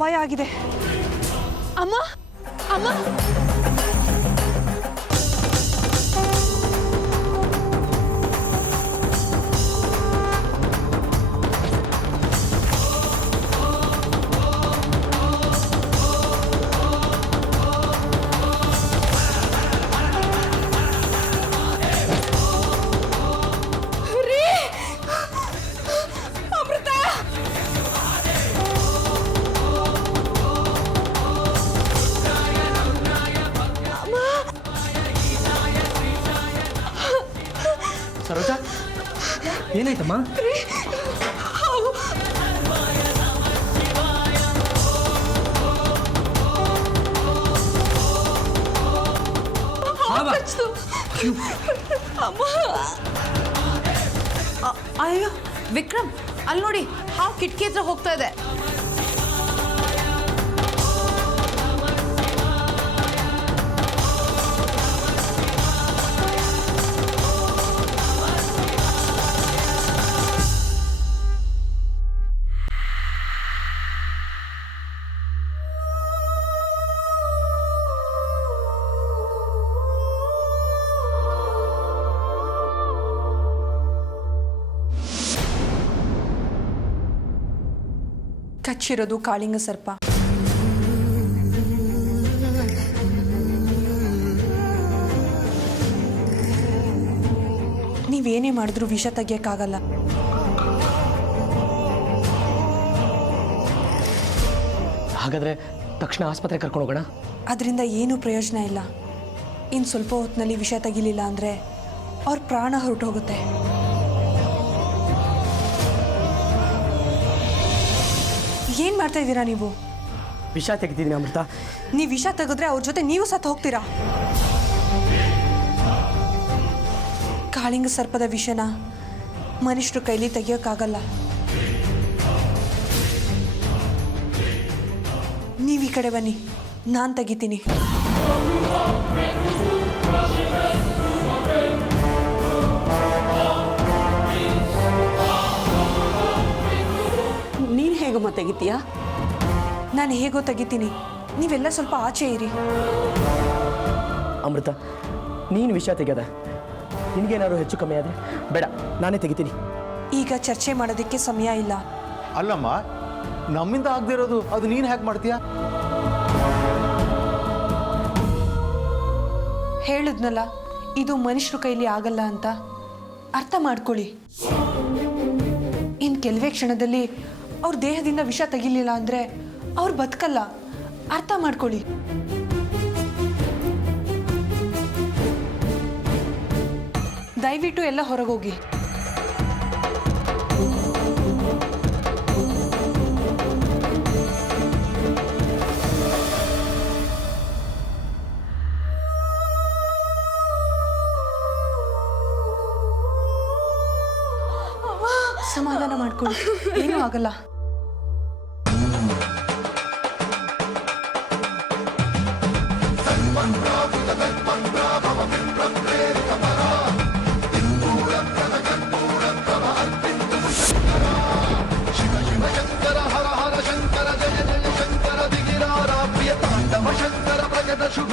ಅಪಾಯ ಆಗಿದೆ. ಅಮ್ಮ ಅಮ್ಮ ಸರೋಜಾ, ಏನಾಯ್ತಮ್ಮ? ಅಯ್ಯೋ ವಿಕ್ರಮ್, ಅಲ್ಲಿ ನೋಡಿ, ಹಾವು ಕಿಟಕಿ ಹತ್ರ ಹೋಗ್ತಾ ಇದೆ. ಕಚ್ಚಿರೋದು ಕಾಳಿಂಗ ಸರ್ಪ. ನೀವೇನೇ ಮಾಡಿದ್ರೂ ವಿಷ ತೆಗಿಯಕ್ಕಾಗಲ್ಲ. ಹಾಗಾದ್ರೆ ತಕ್ಷಣ ಆಸ್ಪತ್ರೆ ಕರ್ಕೊಂಡು ಹೋಗೋಣ. ಅದರಿಂದ ಏನೂ ಪ್ರಯೋಜನ ಇಲ್ಲ. ಇನ್ನು ಸ್ವಲ್ಪ ಹೊತ್ತಿನಲ್ಲಿ ವಿಷ ತೆಗಿಲಿಲ್ಲ ಅಂದರೆ ಅವ್ರ ಪ್ರಾಣ ಹೊರಟು ಹೋಗುತ್ತೆ. ಏನು ಮಾಡ್ತಾ ಇದ್ದೀರಾ ನೀವು? ವಿಷ ತೆಗಿತಿದ್ದೀನಿ ಅಮೃತ. ನೀವು ವಿಷ ತೆಗೆದ್ರೆ ಅವ್ರ ಜೊತೆ ನೀವು ಸತ್ತು ಹೋಗ್ತೀರಾ. ಕಾಳಿಂಗ ಸರ್ಪದ ವಿಷನ ಮನುಷ್ಯರ ಕೈಲಿ ತೆಗಿಯೋಕ್ಕಾಗಲ್ಲ. ನೀವು ಈ ಕಡೆ ಬನ್ನಿ, ನಾನು ತೆಗಿತೀನಿ. ನೀನು ಹೇಗಮ್ಮ ತೆಗಿತೀಯಾ? ನಾನು ಹೇಗೋ ತೆಗಿತೀನಿ, ನೀವೆಲ್ಲ ಸ್ವಲ್ಪ ಆಚೆ ಇರಿ. ಅಮೃತ, ನೀನು ವಿಷ ತೆಗೆಯದ, ನಿನಗೇನಾದ್ರು ಹೆಚ್ಚು ಕಮ್ಮಿ ಆದರೆ ಬೇಡ, ನಾನೇ ತೆಗಿತೀನಿ. ಈಗ ಚರ್ಚೆ ಮಾಡೋದಕ್ಕೆ ಸಮಯ ಇಲ್ಲ. ಅಲ್ಲಮ್ಮ, ನಮ್ಮಿಂದ ಆಗದೆ ಇರೋದು ಅದು ನೀನು ಹ್ಯಾಕ್ ಮಾಡ್ತೀಯಾ? ಹೇಳಿದ್ನಲ್ಲ, ಇದು ಮನುಷ್ಯರ ಕೈಲಿ ಆಗಲ್ಲ ಅಂತ. ಅರ್ಥ ಮಾಡ್ಕೊಳ್ಳಿ. ಇನ್ನು ಕೆಲವೇ ಕ್ಷಣದಲ್ಲಿ ಅವ್ರ ದೇಹದಿಂದ ವಿಷ ತೆಗಿಲಿಲ್ಲ ಅಂದರೆ ಅವ್ರು ಬದುಕಲ್ಲ. ಅರ್ಥ ಮಾಡ್ಕೊಳ್ಳಿ. ದಯವಿಟ್ಟು ಎಲ್ಲ ಹೊರಗೋಗಿ. ಸಮಾಧಾನ ಮಾಡ್ಕೊಳ್ಳಿ, ಏನೂ ಆಗಲ್ಲ. ಶಂಕರ ಹರ ಹರ ಶಂಕರ, ಜಯ ಜಯ ಶಂಕರ, ದಿಗಿರಾರ ಪ್ರಿಯ ತಾಂಡವ ಶಂಕರ, ಪ್ರಗತ ಶುಭ